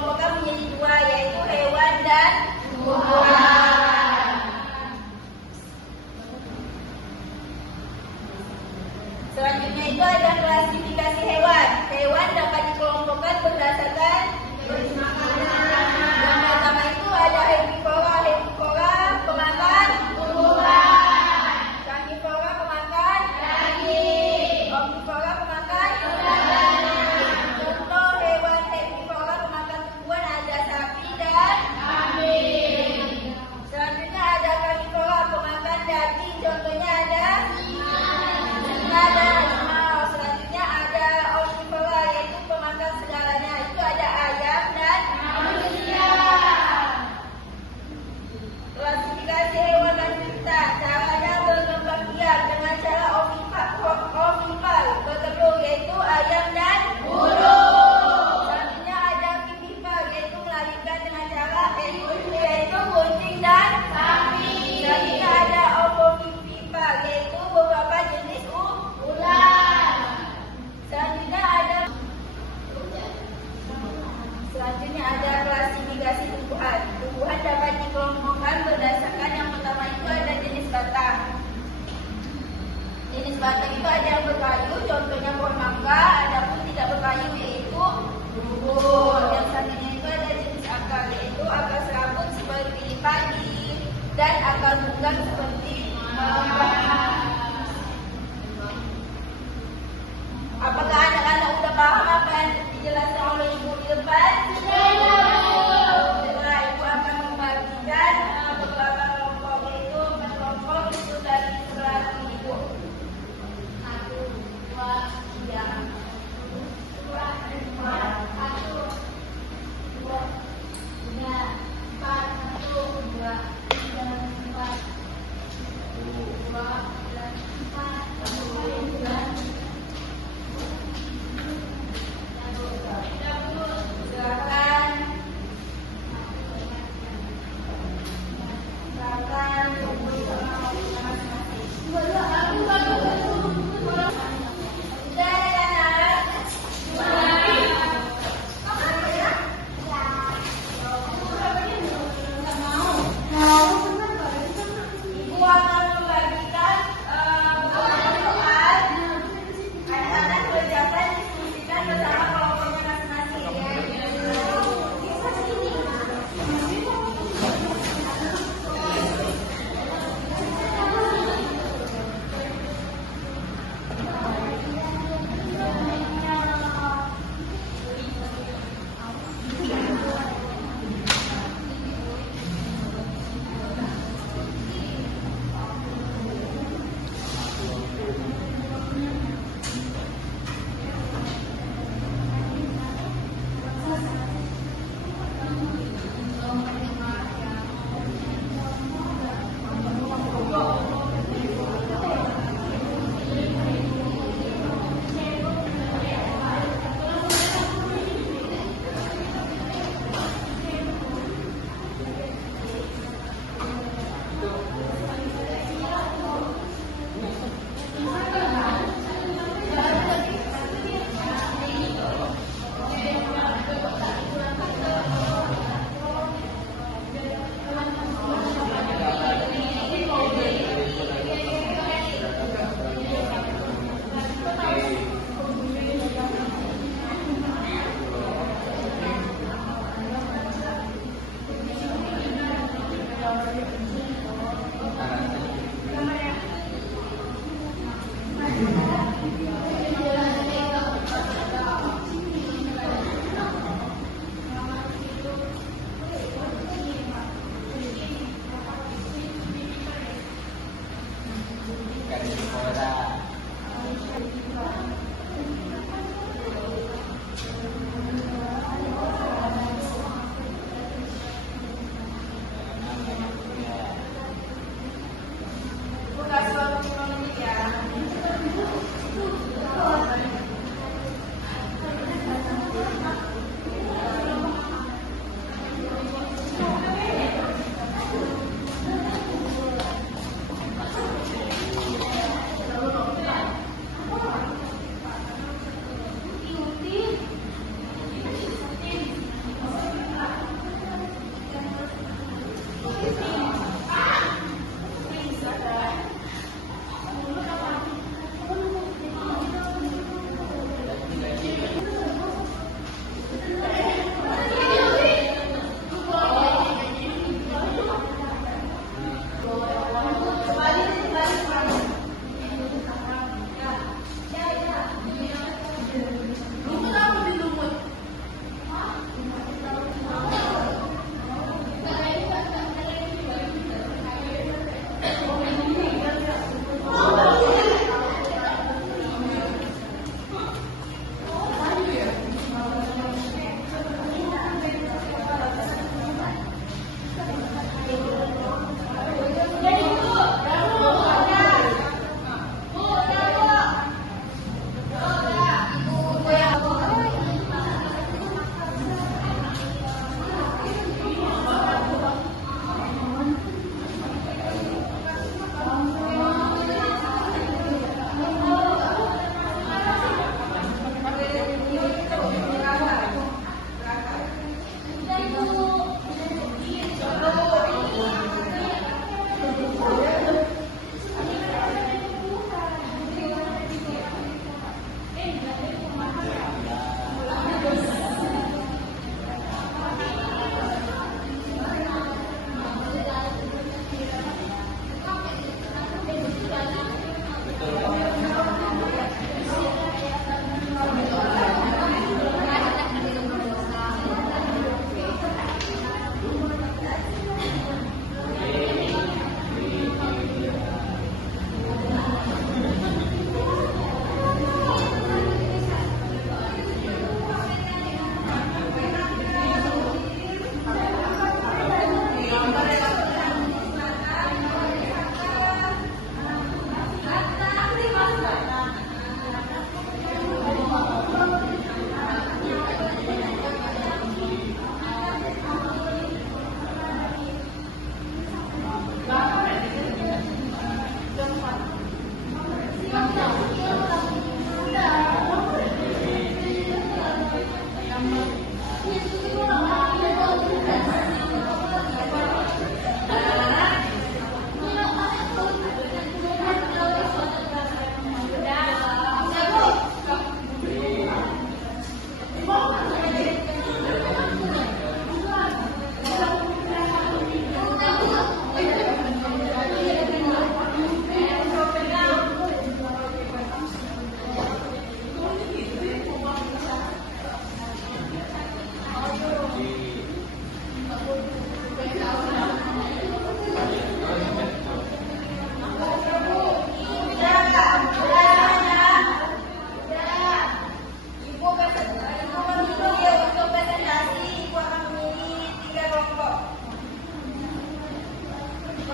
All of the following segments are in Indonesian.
dikelompokkan menjadi dua, yaitu hewan dan tumbuhan. Selanjutnya itu ada klasifikasi hewan. Hewan dapat dikelompokkan berdasarkan jenis makanan. Yang pertama itu ada herbivora. Herbivora pemakan tumbuhan. Karnivora pemakan daging. Omnivora pemakan makanan. Contoh hewan herbivora pemakan tumbuhan ada sapi dan kambing. Selanjutnya ada karnivora pemakan daging. Contohnya ada singa dan harimau. Selanjutnya ada omnivora, yaitu pemakan segalanya. Itu ada ayam dan manusia. Klasifikasi hewan lanjutan. Caranya berkembang biak dengan cara omnivor, bertelur, yaitu ayam dan burung. Selanjutnya ada vivipar, yaitu melahirkan dengan cara yaitu kucing dan sapi. Selanjutnya ada ovovivipar, yaitu beberapa jenis ular. Selanjutnya ada klasifikasi tumbuhan. Tumbuhan dapat dikelompokkan berdasarkan yang pertama itu ada jenis batang. Jenis batang itu ada yang berkayu, contohnya pohon mangga. Ada pun tidak berkayu, yaitu bubur. Yang selanjutnya itu ada jenis akar, yaitu akar serabut seperti padi dan akar bulan seperti Apakah anak-anak udah paham apa yang dijelaskan oleh ibu di depan? Setelah ibu akan membagikan beberapa kelompok, yaitu kelompok itu dari sebelah ibu. 1, 2, 3, 2, 1, 2, 3, 4, 1, 2, 4, 2, 4.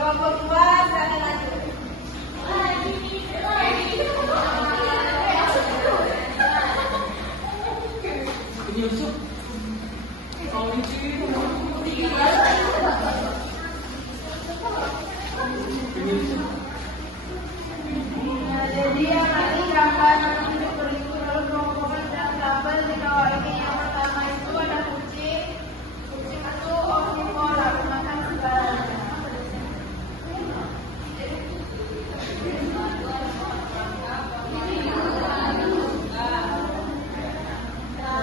Kelompok 2, silakan lanjut. Yusuf. Jadi yang nanti gambar untuk berikut lalu kelompokkan dalam tabel di bawah ini. Yang pertama itu ada kucing. Kucing itu omnivora, makan segalanya.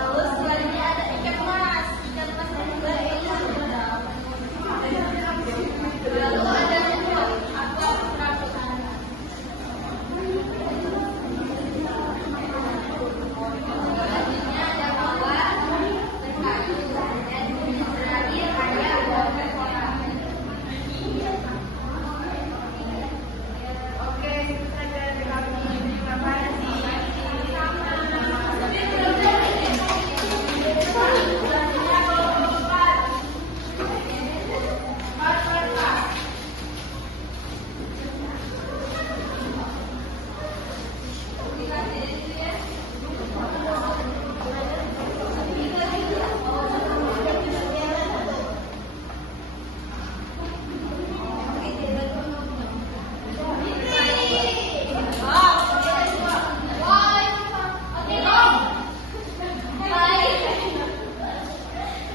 Terus selanjutnya ada ikan mas. Ikan mas juga ini. Lalu ada rumput atau perabotan. Selanjutnya ada bawang, berkayu, dan terakhir ada bawang merah. Oke, itu saja dari kami. Terima kasih. Selanjutnya kelompok 4.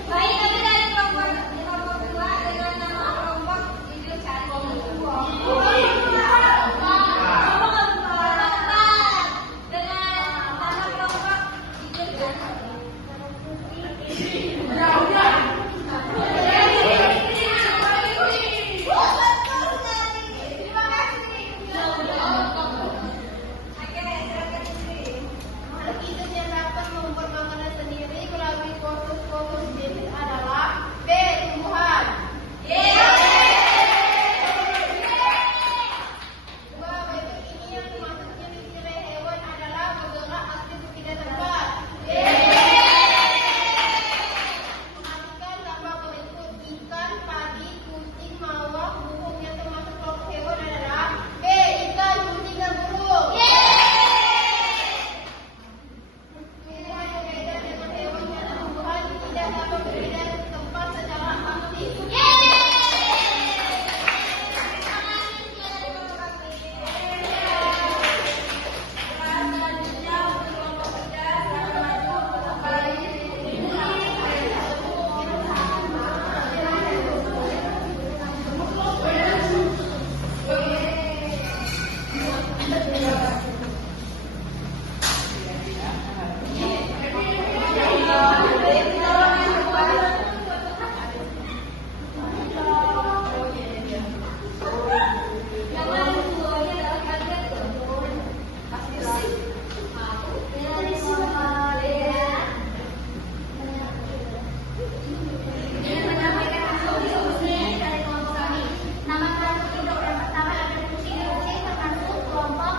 Baik, kami dari kelompok 2 dengan nama kelompok Hidup Cantik. Dengan nama kelompok Hidup Terima kasih. Oke, silakan Istri. Makhluk hidup yang dapat membuat makanan sendiri melalui fokus jenis adalah B. Tumbuhan. Dua, bentuk ini yang dimaksud ciri-ciri hewan adalah bergerak aktif tidak tempat. Perhatikan gambar berikut. Ikan, padi, kucing, mawar, burung yang termasuk kelompok hewan adalah B. Ikan, kucing, dan burung. Hewan yang berbeda dengan hewan dan tumbuhan tidak dapat berbeda tempat secara aktif. Selanjutnya untuk kelompok 3, silakan maju. Nama makhluk hidup yang pertama ada kucing. Kucing termasuk kelompok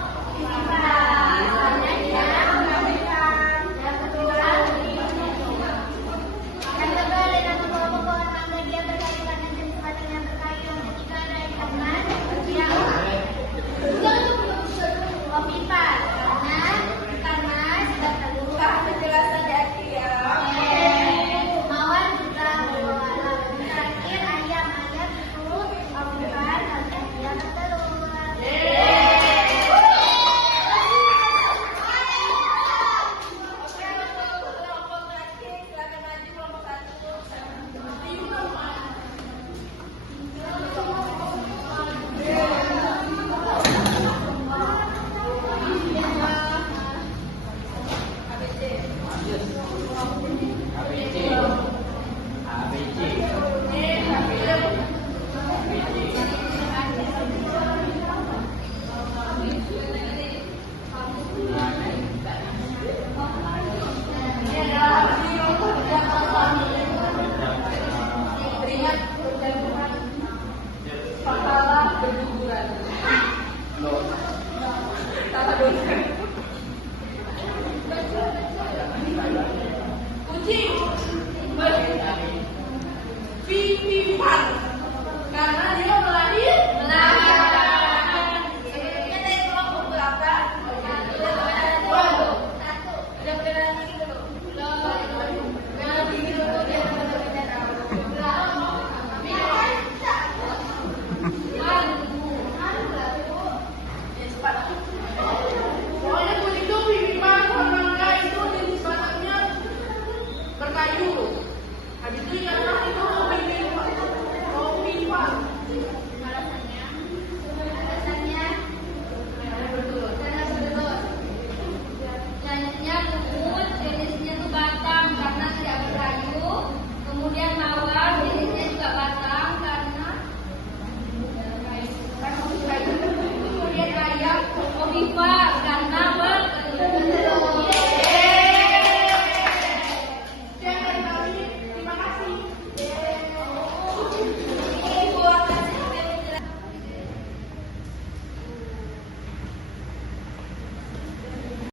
yang kedua ada nama kelompok bawah tangga, dia berkaitan dengan jenis makanan yang berkayu. Yang ketiga ada ikan mas, yang opipan karena ikan mas bertelur. Penjelasan di akhir ya. Mawar juga berwarna. Terakhir ayam itu opipan dan dia bertelur. Oke, untuk kelompok terakhir, silakan maju kelompok 1. Teringat perjanjian pahala berguguran. Salah dosen. Kucing. Pipi pan.